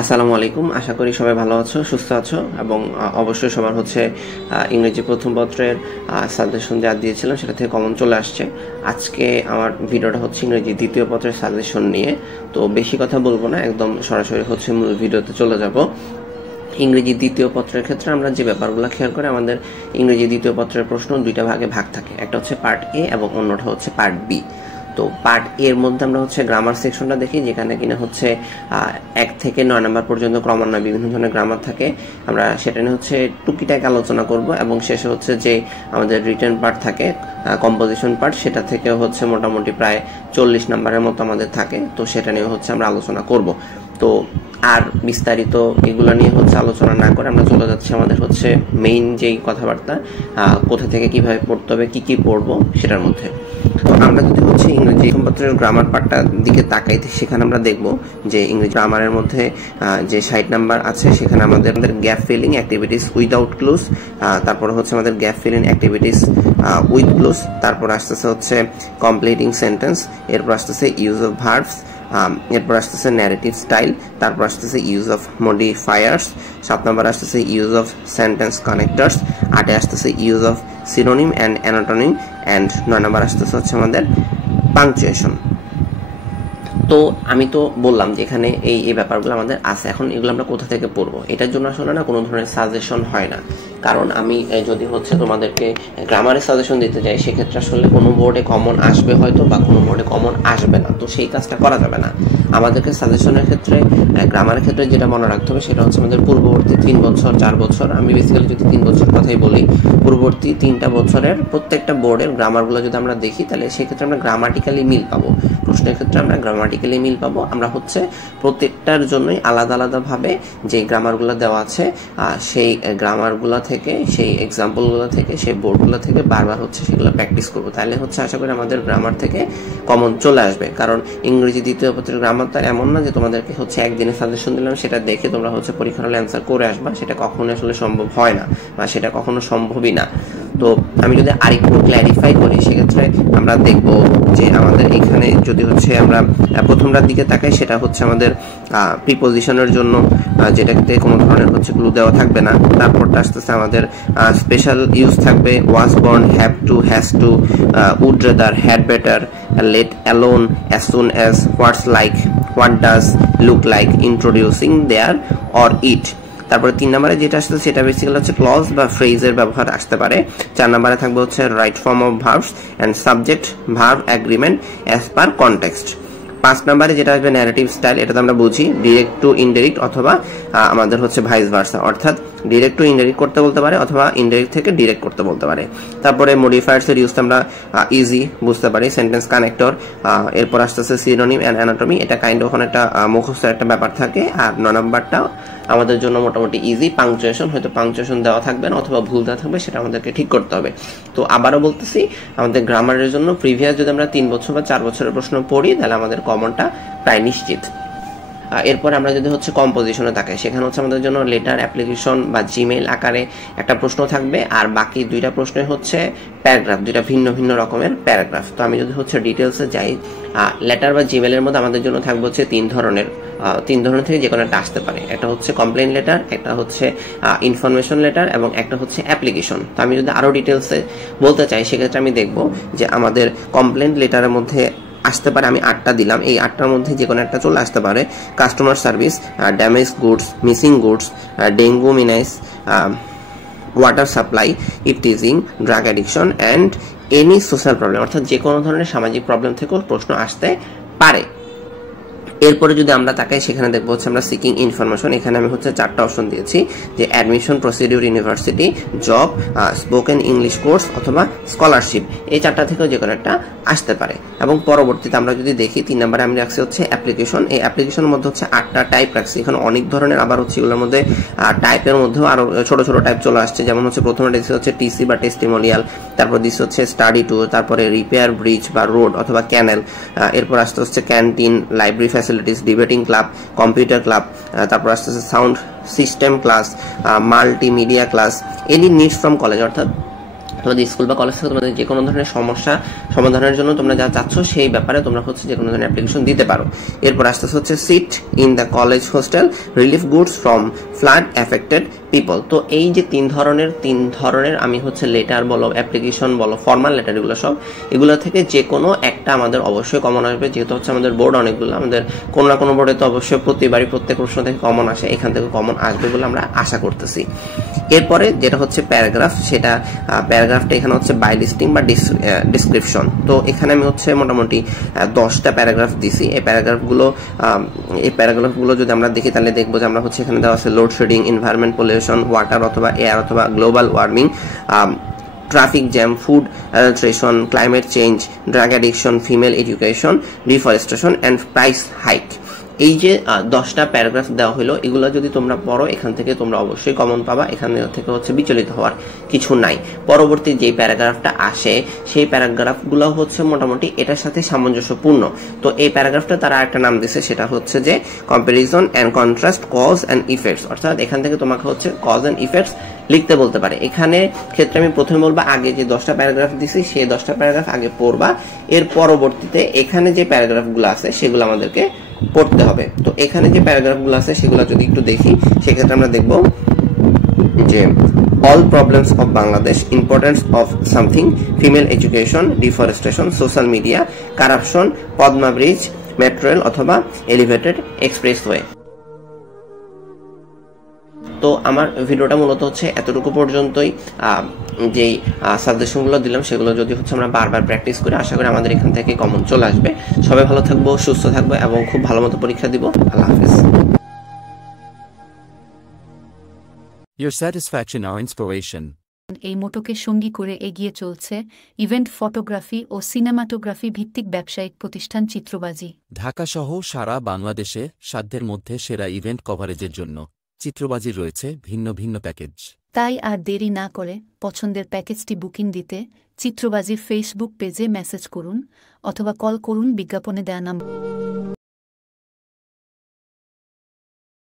আসসালামু আলাইকুম। আশা করি সবাই ভালো আছো, সুস্থ আছো এবং অবশ্যই সবার হচ্ছে ইংরেজি প্রথম পত্রের সাজেশন যা দিয়েছিলাম সেটা থেকে কমন চলে আসছে। আজকে আমার ভিডিওটা হচ্ছে ইংরেজি দ্বিতীয় পত্রের সাজেশন নিয়ে। তো বেশি কথা বলবো না, একদম সরাসরি হচ্ছে মূল ভিডিওতে চলে যাব। ইংরেজি দ্বিতীয় পত্রের ক্ষেত্রে আমরা যে ব্যাপারগুলো খেয়াল করে, আমাদের ইংরেজি দ্বিতীয় পত্রের প্রশ্ন দুইটা ভাগে ভাগ থাকে, একটা হচ্ছে পার্ট এ এবং অন্যটা হচ্ছে পার্ট বি। তো পার্ট এর মধ্যে আমরা হচ্ছে গ্রামার সেকশনটা দেখি, যেখানে কিনা হচ্ছে 1 থেকে 9 নম্বর পর্যন্ত ক্রমান্বয়ে বিভিন্ন ধরনের গ্রামার থাকে। আমরা সেটা নিয়ে হচ্ছে টুকিটাকে আলোচনা করব এবং শেষে হচ্ছে যে আমাদের রিটেন পার্ট থাকে, কম্পোজিশন পার্ট, সেটা থেকে হচ্ছে মোটামুটি প্রায় 40 নম্বরের মতো আমাদের থাকে। তো সেটা নিয়ে হচ্ছে আমরা আলোচনা করব। তো আর বিস্তারিত এগুলো নিয়ে হচ্ছে আলোচনা না করে আমরা চলে যাচ্ছি আমাদের হচ্ছে মেইন যেই কথাবার্তা, কোথা থেকে কিভাবে পড়তে হবে, কি কি পড়বো সেটার মধ্যে। তো আমরা যদি হচ্ছে ইংরেজি প্রথম পত্রের গ্রামার পার্টটার দিকে তাকাই, সেখানে আমরা দেখব যে ইংরেজি গ্রামারের মধ্যে যে 60 নাম্বার আছে, সেখানে আমাদের gap filling activities without clues, তারপর হচ্ছে আমাদের gap filling activities with clues, তারপর আসতেছে হচ্ছে কমপ্লিটিং সেন্টেন্স, এরপর আসতেছে ইউজ অফ ভার্বস, এরপর আসতেছে ন্যারেটিভ স্টাইল, তারপর আসতেছে ইউজ অফ মডিফায়ার্স, 7 নম্বর আসতেছে ইউজ অফ সেন্টেন্স কানেক্টরস, 8 আসতেছে use of synonym and antonym, and 9 নম্বর আসতেছে হচ্ছে আমাদের পাংচুয়েশন। তো আমি তো বললাম যে এখানে এই ব্যাপারগুলো আমাদের আছে। এখন এগুলো আমরা কোথা থেকে পড়বো, এটার জন্য আসলে না কোনো ধরনের সাজেশন হয় না। কারণ আমি যদি হচ্ছে তোমাদেরকে গ্রামারের সাজেশন দিতে যাই, সেক্ষেত্রে আসলে কোনো বোর্ডে কমন আসবে হয়তো বা কোনো বোর্ডে কমন আসবে না। তো সেই কাজটা করা যাবে না। আমাদেরকে সাজেশনের ক্ষেত্রে, গ্রামারের ক্ষেত্রে যেটা মনে রাখতে হবে সেটা হচ্ছে আমাদের পূর্ববর্তী 3 বছর 4 বছর, আমি বেসিক্যালি যদি 3 বছর কথাই বলি, পূর্ববর্তী 3টা বছরের প্রত্যেকটা বোর্ডের গ্রামারগুলো যদি আমরা দেখি, তাহলে সেক্ষেত্রে আমরা গ্রামাটিক্যালি মিল পাবো। প্রশ্নের ক্ষেত্রে আমরা গ্রামাটিক্যালি মিল পাবো। আমরা হচ্ছে প্রত্যেকটার জন্যই আলাদা আলাদাভাবে যে গ্রামারগুলো দেওয়া আছে, সেই গ্রামারগুলো থেকে, সেই এক্সাম্পলগুলো থেকে, সেই বোর্ডগুলো থেকে বারবার হচ্ছে সেগুলো প্র্যাকটিস করবো। তাহলে হচ্ছে আশা করি আমাদের গ্রামার থেকে কমন চলে আসবে। কারণ ইংরেজি দ্বিতীয় পত্রের গ্রামার তো এমন না যে তোমাদেরকে হচ্ছে একদিনে সাজেশন দিলাম, সেটা দেখে তোমরা হচ্ছে পরীক্ষার হলে অ্যান্সার করে আসবা। সেটা কখনো আসলে সম্ভব হয় না, বা সেটা কখনো সম্ভবই না। তো আমি যদি আরেকটু ক্ল্যারিফাই করি, সেক্ষেত্রে আমরা দেখব যে আমাদের এখানে যদি হচ্ছে আমরা প্রথমটার দিকে তাকাই, সেটা হচ্ছে আমাদের প্রিপোজিশনের জন্য, যেটাতে কোনো ধরনের হচ্ছে ক্লু দেওয়া থাকবে না। তারপরটা আসতেছে আমাদের স্পেশাল ইউজ থাকবে, was born, have to, has to, would rather, had better, let alone, as soon as, what's like, what does look like, introducing there or it. তারপরে 3 নম্বরে যেটা আসছে সেটা বেসিক্যালি হচ্ছে ক্লজ বা ফ্রেজের ব্যবহার আসতে পারে। 4 নম্বরে থাকবে হচ্ছে right form of verbs and subject verb agreement as per context. 5 নম্বরে যেটা আসবে ন্যারেটিভ স্টাইল, এটা তো আমরা বুঝি ডিরেক্ট টু ইনডাইরেক্ট, অথবা আমাদের হচ্ছে ভাইস ভার্সা, অর্থাৎ ডিরেক্ট টু ইনডাইরেক্ট করতে বলতে পারে অথবা ইনডাইরেক্ট থেকে ডিরেক্ট করতে বলতে পারে। তারপরে মডিফায়ার্স এর ইউজ আমরা ইজি বুঝতে পারি, সেন্টেন্স কানেক্টর। এরপর আসতেছে সিনোনিম অ্যান্ড অ্যানাটমি, এটা কাইন্ড অফ একটা মুখস্থের একটা ব্যাপার থাকে। আর 9 নম্বরটা আমাদের জন্য মোটামুটি ইজি, পাংচুয়েশন। হয়তো পাংচুয়েশন দেওয়া থাকবে না অথবা ভুল দেওয়া থাকবে, সেটা আমাদেরকে ঠিক করতে হবে। তো আবারও বলতেছি, আমাদের গ্রামারের জন্য প্রিভিয়াস যদি আমরা 3 বছর বা 4 বছরের প্রশ্ন পড়ি, তাহলে আমাদের কমনটা প্রায় নিশ্চিত। এরপর আমরা যদি হচ্ছে কম্পোজিশনে তাকাই, সেখানে হচ্ছে আমাদের জন্য লেটার, অ্যাপ্লিকেশন বা জিমেইল আকারে একটা প্রশ্ন থাকবে, আর বাকি 2টা প্রশ্নই হচ্ছে প্যারাগ্রাফ, 2টা ভিন্ন ভিন্ন রকমের প্যারাগ্রাফ। তো আমি যদি হচ্ছে ডিটেলসে যাই, লেটার বা জিমেইলের মধ্যে আমাদের জন্য থাকবে হচ্ছে 3 ধরনের থেকে যে কোনো একটা আসতে পারে। একটা হচ্ছে কমপ্লেইন লেটার, একটা হচ্ছে ইনফরমেশন লেটার, এবং একটা হচ্ছে অ্যাপ্লিকেশন। তো আমি যদি আরও ডিটেলসে বলতে চাই, সেক্ষেত্রে আমি দেখব যে আমাদের কমপ্লেইন লেটারের মধ্যে আসতে পারে, আমি 8টা দিলাম, এই 8টার মধ্যে যে কোনো একটা চলে আসতে পারে। Customer service, damage goods, missing goods, dengue menace, water supply, eve teasing, drug addiction and any social problem, অর্থাৎ যে কোনো ধরনের সামাজিক প্রবলেম থেকেও প্রশ্ন আসতে পারে। এরপরে যদি আমরা তাকাই, সেখানে দেখবো হচ্ছে আমরা সিকিং ইনফরমেশন। এখানে আমি হচ্ছে 4টা অপশন দিয়েছি, যে admission procedure, university, job, spoken English course অথবা স্কলারশিপ। এই 4টা থেকেও যে কোনো একটা আসতে পারে। এবং পরবর্তীতে আমরা যদি দেখি, 3 নম্বরে আমি রাখছি হচ্ছে অ্যাপ্লিকেশন। এই অ্যাপ্লিকেশনের মধ্যে হচ্ছে 8টা টাইপ রাখছি। এখানে অনেক ধরনের আবার হচ্ছে এগুলোর মধ্যে টাইপের মধ্যেও আরো ছোট ছোট টাইপ চলে আসছে। যেমন হচ্ছে প্রথমে দিচ্ছে হচ্ছে টিসি বা টেস্টিমোনিয়াল, তারপর দিচ্ছে হচ্ছে স্টাডি ট্যুর, তারপরে রিপেয়ার ব্রিজ বা রোড অথবা ক্যানেল, এরপর আসতে হচ্ছে canteen, library facilities, debating club, computer club, তারপর আসতেছে sound system class, multimedia class, any needs from college, অর্থাৎ তোমাদের স্কুল বা কলেজ থেকে তোমাদের যে কোনো ধরনের সমস্যা সমাধানের জন্য তোমরা যা চাচ্ছ সেই ব্যাপারে তোমরা হচ্ছে যে কোনো ধরনের অ্যাপ্লিকেশন দিতে পারো। এরপর আসতেছে হচ্ছে seat in the college hostel, relief goods from flood affected people. তো এই যে তিন ধরনের আমি হচ্ছে লেটার বলো, অ্যাপ্লিকেশন বলো, ফর্মাল লেটার, এগুলো সব এগুলো থেকে যে কোনো একটা আমাদের অবশ্যই কমন আসবে। যেহেতু হচ্ছে আমাদের বোর্ড অনেকগুলো, আমাদের কোনো না কোনো বোর্ডে তো অবশ্যই প্রতিবারই প্রত্যেক প্রশ্ন থেকে কমন আসে, এখান থেকে কমন আসবে বলে আমরা আশা করতেছি। এরপরে যেটা হচ্ছে প্যারাগ্রাফ, সেটা প্যারাগ্রাফটা এখানে হচ্ছে বাই লিস্টিং বা ডিসক্রিপশন। তো এখানে আমি হচ্ছে মোটামুটি 10টা প্যারাগ্রাফ দিছি। এই প্যারাগ্রাফগুলো যদি আমরা দেখি তাহলে দেখবো যে আমরা হচ্ছে এখানে দেওয়া আছে লোডশেডিং, এনভায়রনমেন্ট পলিউশন, ওয়াটার অথবা এয়ার অথবা global warming, traffic jam, food adulteration, climate change, drug addiction, female education, deforestation and price hike. এই যে 10টা প্যারাগ্রাফ দেওয়া হলো, এগুলো যদি তোমরা পড়ো এখান থেকে তোমরা অবশ্যই কমন পাবা, এখান থেকে হচ্ছে বিচলিত হওয়ার কিছু নাই। পরবর্তী যে প্যারাগ্রাফটা আসে সেই প্যারাগ্রাফগুলো হচ্ছে মোটামুটি এটার সাথে সামঞ্জস্যপূর্ণ। তো এই প্যারাগ্রাফটা তারা একটা নাম দিছে, সেটা হচ্ছে যে comparison and contrast cause and effects. অর্থাৎ এখান থেকে তোমাকে হচ্ছে কজ অ্যান্ড ইফেক্টস লিখতে বলতে পারে। এখানে ক্ষেত্রে আমি প্রথমে বলবো আগে যে 10টা প্যারাগ্রাফ দিছি সেই 10টা প্যারাগ্রাফ আগে পড়বা, এর পরবর্তীতে এখানে যে প্যারাগ্রাফগুলো আছে সেগুলো আমাদেরকে পড়তে হবে। তো এখানে যে প্যারাগ্রাফগুলো আছে সেগুলো যদি একটু দেখি, সেক্ষেত্রে আমরা দেখব যে all problems of Bangladesh, importance of something, female education, deforestation, social media, corruption, Padma Bridge, metro rail অথবা elevated expressway। তো আমার ভিডিওটা মূলত হচ্ছে এতটুকু পর্যন্তই। যেই সাজেশনগুলো দিলাম সেগুলো যদি হচ্ছে আমরা বারবার প্র্যাকটিস করি, আশা করি আমাদের এখান থেকে কমন চলে আসবে। সবাই ভালো থাকবো, সুস্থ থাকবো এবং খুব ভালো মতো পরীক্ষা দিব। আল্লাহ হাফেজ। Your satisfaction our inspiration. এই মোটোকে সঙ্গী করে এগিয়ে চলছে ইভেন্ট ফটোগ্রাফি ও সিনেমাটোগ্রাফি ভিত্তিক ব্যবসায়িক প্রতিষ্ঠান চিত্রবাজি। ঢাকা সহ সারা বাংলাদেশে সাধ্যের মধ্যে সেরা ইভেন্ট কভারেজের জন্য চিত্রবাজির রয়েছে ভিন্ন ভিন্ন প্যাকেজ। তাই আর দেরি না করে পছন্দের প্যাকেজটি বুকিং দিতে চিত্রবাজির ফেসবুক পেজে মেসেজ করুন অথবা কল করুন বিজ্ঞাপনে দেয়া নাম্বার।